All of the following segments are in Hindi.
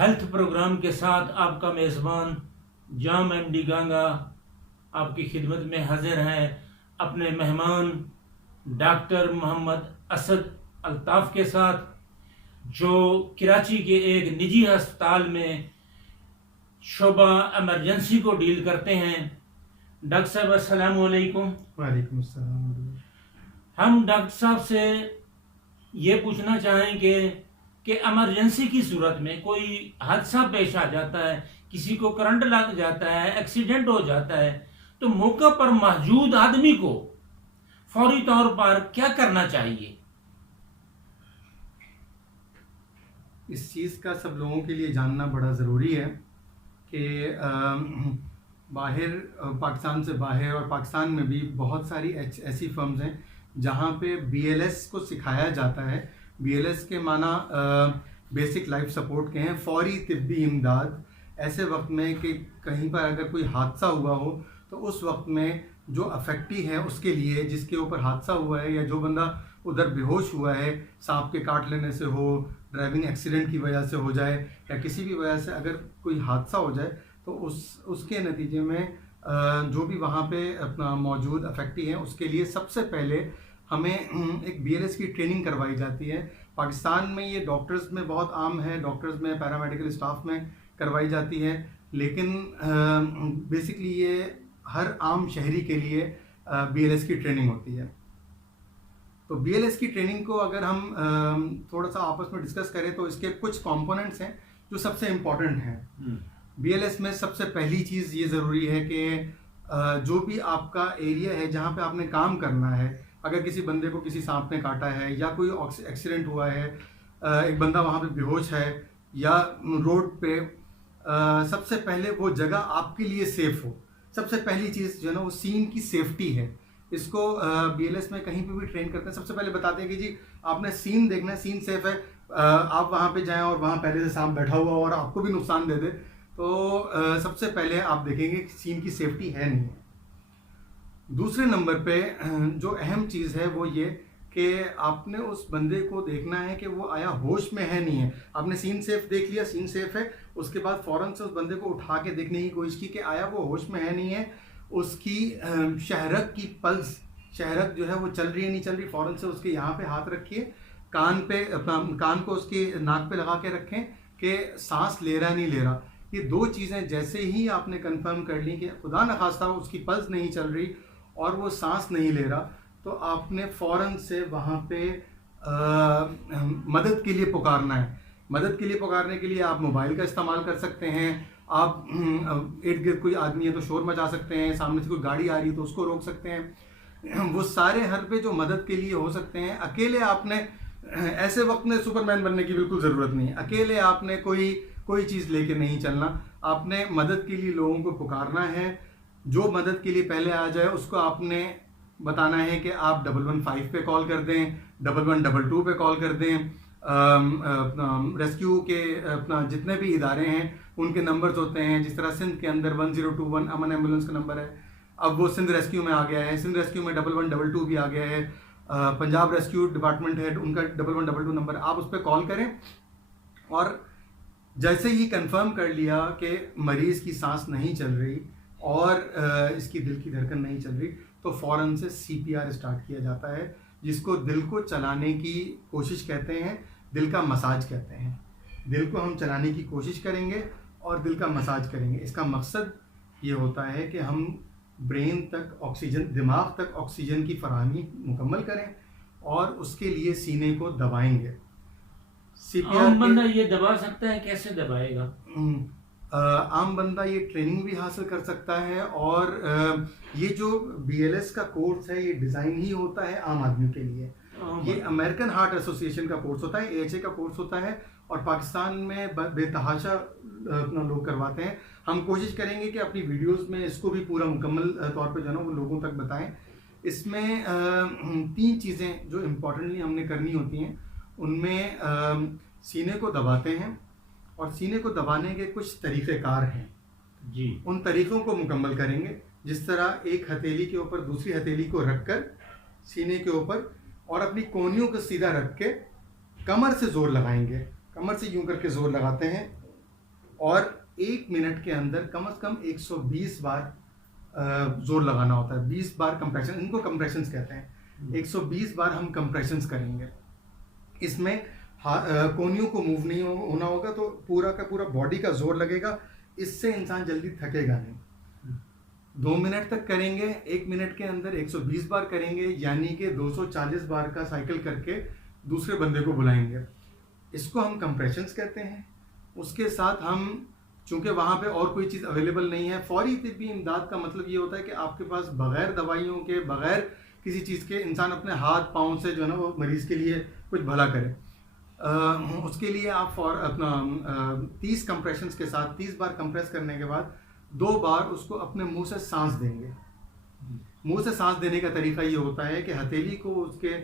हेल्थ प्रोग्राम के साथ आपका मेज़बान जाम एमडी गांगा आपकी खिदमत में हाजिर है अपने मेहमान डॉक्टर मोहम्मद असद अल्ताफ़ के साथ, जो कराची के एक निजी अस्पताल में शोबा एमरजेंसी को डील करते हैं। डॉक्टर साहब अस्सलाम वालेकुम। वालेकुम अस्सलाम। हम डॉक्टर साहब से ये पूछना चाहेंगे कि इमरजेंसी की सूरत में कोई हादसा पेश आ जाता है, किसी को करंट लग जाता है, एक्सीडेंट हो जाता है, तो मौके पर मौजूद आदमी को फौरी तौर पर क्या करना चाहिए? इस चीज़ का सब लोगों के लिए जानना बड़ा ज़रूरी है कि बाहर पाकिस्तान से बाहर और पाकिस्तान में भी बहुत सारी ऐसी फर्म्स हैं जहाँ पे बीएलएस को सिखाया जाता है। बीएलएस के माना बेसिक लाइफ सपोर्ट के हैं, फौरी तिब्बी इमदाद। ऐसे वक्त में कि कहीं पर अगर कोई हादसा हुआ हो तो उस वक्त में जो अफेक्टी है उसके लिए, जिसके ऊपर हादसा हुआ है या जो बंदा उधर बेहोश हुआ है, सांप के काट लेने से हो, ड्राइविंग एक्सीडेंट की वजह से हो जाए या किसी भी वजह से अगर कोई हादसा हो जाए तो उसके नतीजे में जो भी वहाँ पे अपना मौजूद अफेक्टी हैं उसके लिए सबसे पहले हमें एक बीएलएस की ट्रेनिंग करवाई जाती है। पाकिस्तान में ये डॉक्टर्स में बहुत आम है, डॉक्टर्स में, पैरामेडिकल स्टाफ में करवाई जाती है, लेकिन बेसिकली ये हर आम शहरी के लिए बीएलएस की ट्रेनिंग होती है। तो बीएलएस की ट्रेनिंग को अगर हम थोड़ा सा आपस में डिस्कस करें तो इसके कुछ कंपोनेंट्स हैं जो सबसे इम्पोर्टेंट हैं। बीएलएस में सबसे पहली चीज़ ये ज़रूरी है कि जो भी आपका एरिया है जहाँ पे आपने काम करना है, अगर किसी बंदे को किसी सांप ने काटा है या कोई एक्सीडेंट हुआ है, एक बंदा वहाँ पे बेहोश है या रोड पे, सबसे पहले वो जगह आपके लिए सेफ़ हो। सबसे पहली चीज़ जो है ना वो सीन की सेफ्टी है। इसको बीएलएस में कहीं पे भी ट्रेन करते हैं, सबसे पहले बताते हैं कि जी आपने सीन देखना है, सीन सेफ है, आप वहाँ पे जाएं और वहाँ पहले से सांप बैठा हुआ और आपको भी नुकसान दे दे तो सबसे पहले आप देखेंगे कि सीन की सेफ्टी है नहीं है। दूसरे नंबर पे जो अहम चीज़ है वो ये कि आपने उस बंदे को देखना है कि वो आया होश में है नहीं है। आपने सीन सेफ देख लिया, सीन सेफ है, उसके बाद फ़ौरन से उस बंदे को उठा के देखने की कोशिश की कि आया वो होश में है नहीं है, उसकी शहरक की पल्स, शहरक जो है वो चल रही है नहीं चल रही, फ़ौरन से उसके यहाँ पे हाथ रखिए, कान पे अपना कान को उसके नाक पे लगा के रखें कि सांस ले रहा नहीं ले रहा। ये दो चीज़ें जैसे ही आपने कंफर्म कर ली कि खुदा न खास्ता उसकी पल्स नहीं चल रही और वो सांस नहीं ले रहा, तो आपने फ़ौरन से वहाँ पे मदद के लिए पुकारना है। मदद के लिए पुकारने के लिए आप मोबाइल का इस्तेमाल कर सकते हैं, आप इर्द गिर्द कोई आदमी है तो शोर मचा सकते हैं, सामने से कोई गाड़ी आ रही है तो उसको रोक सकते हैं। वो सारे हरबे जो मदद के लिए हो सकते हैं। अकेले आपने ऐसे वक्त में सुपरमैन बनने की बिल्कुल ज़रूरत नहीं है। अकेले आपने कोई चीज़ लेके नहीं चलना, आपने मदद के लिए लोगों को पुकारना है। जो मदद के लिए पहले आ जाए उसको आपने बताना है कि आप 115 पे कॉल कर दें, 1122 पे कॉल कर दें। रेस्क्यू के अपना जितने भी इदारे हैं उनके नंबर्स होते हैं, जिस तरह सिंध के अंदर 1021 अमन एम्बुलेंस का नंबर है, अब वो सिंध रेस्क्यू में आ गया है। सिंध रेस्क्यू में 1122 भी आ गया है। पंजाब रेस्क्यू डिपार्टमेंट है, उनका 1122 नंबर, आप उस पर कॉल करें और जैसे ही कंफर्म कर लिया कि मरीज़ की सांस नहीं चल रही और इसकी दिल की धड़कन नहीं चल रही, तो फ़ौरन से सीपीआर स्टार्ट किया जाता है, जिसको दिल को चलाने की कोशिश कहते हैं, दिल का मसाज कहते हैं। दिल को हम चलाने की कोशिश करेंगे और दिल का मसाज करेंगे। इसका मकसद ये होता है कि हम ब्रेन तक ऑक्सीजन, दिमाग तक ऑक्सीजन की फराहमी मुकम्मल करें और उसके लिए सीने को दबाएंगे। आम बंदा ये दबा सकता है, कैसे दबाएगा? आम बंदा ये ट्रेनिंग भी हासिल कर सकता है और ये जो बीएलएस का कोर्स है ये डिज़ाइन ही होता है आम आदमी के लिए। ये अमेरिकन हार्ट एसोसिएशन का कोर्स होता है, एएचए का कोर्स होता है और पाकिस्तान में बेतहाशा अपना लोग करवाते हैं। हम कोशिश करेंगे कि अपनी वीडियोस में इसको भी पूरा मुकम्मल तौर पे जो है ना वो लोगों तक बताएं। इसमें 3 चीज़ें जो इम्पोर्टेंटली हमने करनी होती हैं, उनमें सीने को दबाते हैं और सीने को दबाने के कुछ तरीक़ेकार हैं जी। उन तरीक़ों को मुकम्मल करेंगे, जिस तरह एक हथेली के ऊपर दूसरी हथेली को रखकर सीने के ऊपर और अपनी कोहनियों को सीधा रख के कमर से ज़ोर लगाएंगे। कमर से यूं करके ज़ोर लगाते हैं और 1 मिनट के अंदर कम से कम 120 बार जोर लगाना होता है। 20 बार कंप्रेशन, इनको कंप्रेशंस कहते हैं। 120 बार हम कंप्रेशंस करेंगे। इसमें कोहनियों को मूव नहीं होना होगा, तो पूरा का पूरा बॉडी का जोर लगेगा। इससे इंसान जल्दी थकेगा नहीं। 2 मिनट तक करेंगे, 1 मिनट के अंदर 120 बार करेंगे, यानी कि 240 बार का साइकिल करके दूसरे बंदे को बुलाएंगे। इसको हम कंप्रेशंस कहते हैं। उसके साथ हम, चूंकि वहाँ पे और कोई चीज़ अवेलेबल नहीं है, फौरी तिब्बी इमदाद का मतलब ये होता है कि आपके पास बगैर दवाइयों के, बगैर किसी चीज़ के इंसान अपने हाथ पाँव से जो है ना वो मरीज़ के लिए कुछ भला करे। उसके लिए आप अपना 30 कंप्रेशंस के साथ 30 बार कंप्रेस करने के बाद 2 बार उसको अपने मुंह से सांस देंगे। मुंह से सांस देने का तरीका ये होता है कि हथेली को उसके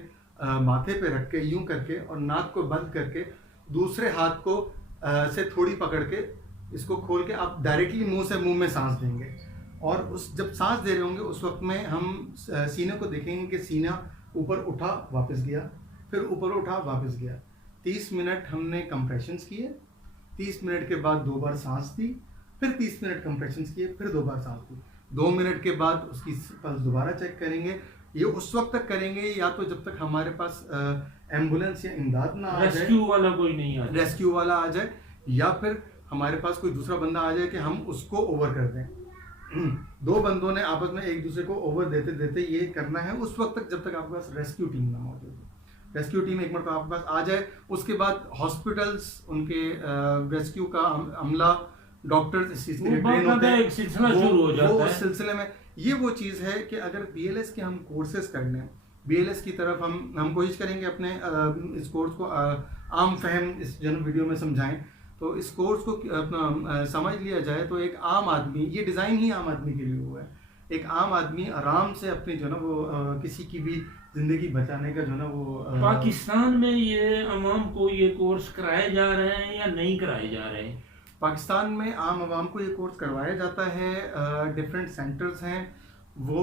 माथे पे रख के यूं करके और नाक को बंद करके दूसरे हाथ को से थोड़ी पकड़ के इसको खोल के आप डायरेक्टली मुंह से मुंह में सांस देंगे। और उस जब सांस दे रहे होंगे उस वक्त में हम सीने को देखेंगे कि सीना ऊपर उठा वापस गया, फिर ऊपर उठा वापस गया। 30 मिनट हमने कंप्रेशंस किए, 30 मिनट के बाद 2 बार सांस दी, फिर 30 मिनट कंप्रेशंस किए, फिर 2 बार सांस दी। 2 मिनट के बाद उसकी पल्स दोबारा चेक करेंगे। ये उस वक्त तक करेंगे या तो जब तक हमारे पास एम्बुलेंस या इमदाद ना आ जाए, रेस्क्यू वाला कोई नहीं आ जाए, रेस्क्यू वाला आ जाए, या फिर हमारे पास कोई दूसरा बंदा आ जाए कि हम उसको ओवर कर दें। 2 बंदों ने आपस में एक दूसरे को ओवर देते देते ये करना है उस वक्त तक जब तक आपके पास रेस्क्यू टीम ना मौजूद हो। रेस्क्यू टीम एक मरतबा आपके पास आ जाए, उसके बाद हॉस्पिटल्स, उनके रेस्क्यू का अमला, डॉक्टर्स इस चीज़ के लिए ट्रेन होते हैं। एक सिलसिला शुरू हो जाता वो है। उस सिलसिले में ये वो चीज़ है कि अगर BLS के हम कोर्सेज कर लें, BLS की तरफ हम कोशिश करेंगे अपने इस कोर्स को आम फहम इस जन्म वीडियो में समझाएं। तो इस कोर्स को अपना समझ लिया जाए तो एक आम आदमी, ये डिज़ाइन ही आम आदमी के लिए हुआ है। एक आम आदमी आराम से अपनी जो ना वो किसी की भी ज़िंदगी बचाने का जो ना वो पाकिस्तान में ये अवाम को ये कोर्स कराए जा रहे हैं या नहीं कराए जा रहे हैं? पाकिस्तान में आम आवाम को ये कोर्स करवाया जाता है। डिफरेंट सेंटर्स हैं वो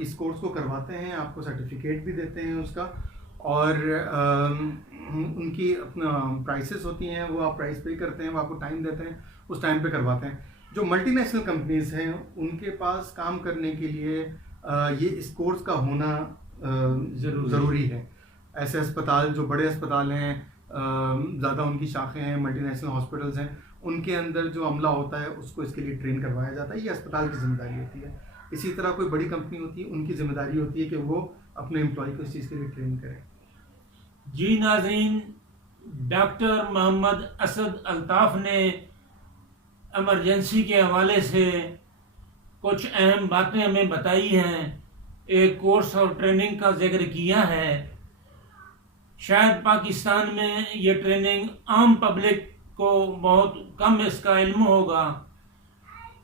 इस कोर्स को करवाते हैं, आपको सर्टिफिकेट भी देते हैं उसका, और उनकी अपना प्राइसेस होती हैं, वो आप प्राइस पे करते हैं, वो आपको टाइम देते हैं, उस टाइम पे करवाते हैं। जो मल्टीनेशनल कंपनीज हैं उनके पास काम करने के लिए ये इस कोर्स का होना ज़रूरी है। ऐसे अस्पताल जो बड़े अस्पताल हैं, ज़्यादा उनकी शाखें हैं, मल्टीनेशनल हॉस्पिटल्स हैं, उनके अंदर जो अमला होता है उसको इसके लिए ट्रेन करवाया जाता है। ये अस्पताल की जिम्मेदारी होती है। इसी तरह कोई बड़ी कंपनी होती है, उनकी जिम्मेदारी होती है कि वो अपने एम्प्लॉय को इस चीज़ के लिए ट्रेन करें। जी नाज़रीन, डॉक्टर मोहम्मद असद अल्ताफ़ ने इमरजेंसी के हवाले से कुछ अहम बातें हमें बताई हैं, एक कोर्स और ट्रेनिंग का जिक्र किया है। शायद पाकिस्तान में ये ट्रेनिंग आम पब्लिक को बहुत कम इसका इल्म होगा।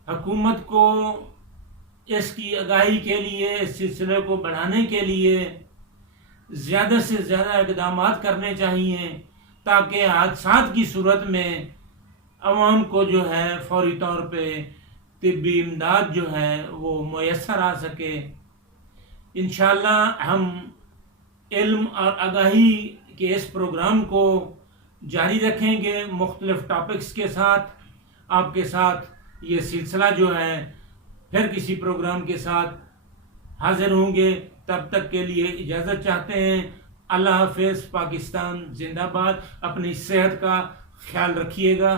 हुकूमत को इसकी आगाही के लिए, इस सिलसिले को बढ़ाने के लिए ज़्यादा से ज़्यादा इक़दाम करने चाहिए ताकि हादसात की सूरत में आवाम को जो है फौरी तौर पे तिब्बी इमदाद जो है वो मुयस्सर आ सके। इंशाअल्लाह हम इल्म और आगाही के इस प्रोग्राम को जारी रखेंगे मुख्तलिफ टॉपिक्स के साथ। आपके साथ ये सिलसिला जो है फिर किसी प्रोग्राम के साथ हाजिर होंगे। तब तक के लिए इजाज़त चाहते हैं। अल्लाह हाफ़िज़। पाकिस्तान जिंदाबाद। अपनी सेहत का ख्याल रखिएगा।